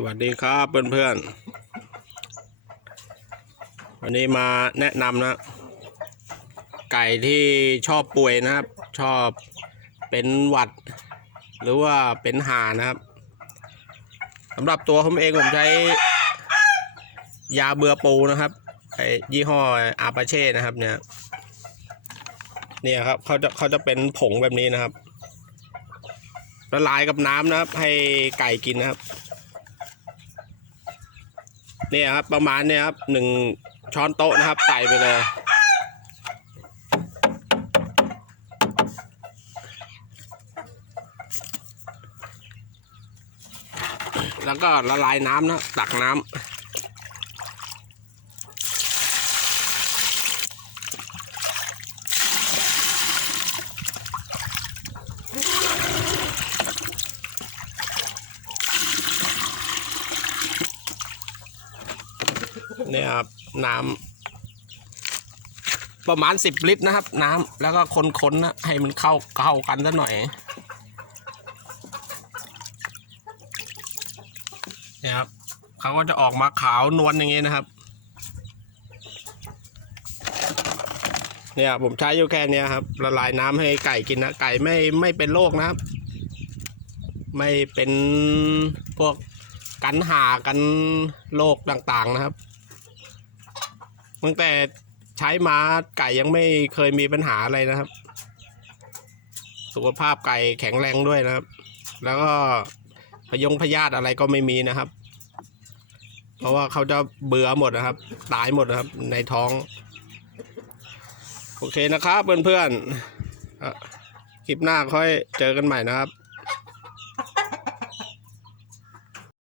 สวัสดีครับเพื่อนๆ วันนี้มาแนะนำนะ ไก่ที่ชอบป่วยนะครับ ชอบเป็นหวัด หรือว่าเป็นห่านะครับสำหรับตัวผมเองผมใช้ ยาเบื่อปูนะครับไอ้ยี่ห้ออาปาเช่นะครับเนี่ยเนี่ยครับเขาจะเขาจะเป็นผงแบบนี้นะครับละลายกับน้ำนะครับ ให้ไก่กินนะครับ เนี่ยครับประมาณเนี่ยครับหนึ่งช้อนโต๊ะนะครับใส่ไปเลย แล้วก็ละลายน้ำนะตักน้ำ เนี่ยครับน้ำประมาณสิบลิตรนะครับ น้ำแล้วก็คนๆนะให้มันเข้าเข้ากันซะหน่อยเนี่ยครับเขาก็จะออกมาขาวนวลอย่างงี้นะครับ เนี่ยผมใช้อยู่แค่นี้ครับละลายน้ำให้ไก่กินนะไก่ไม่ไม่เป็นโรคนะครับ ไม่เป็นพวกกันหากันโรคต่างๆนะครับ ตั้งแต่ใช้ม้าไก่ยังไม่เคยมีปัญหาอะไรนะครับ สุขภาพไก่แข็งแรงด้วยนะครับ แล้วก็พยงพยาธิอะไรก็ไม่มีนะครับ เพราะว่าเขาจะเบื่อหมดนะครับ ตายหมดนะครับ ในท้อง โอเคนะครับเพื่อนๆเอ่อคลิปหน้าค่อยเจอกันใหม่นะครับ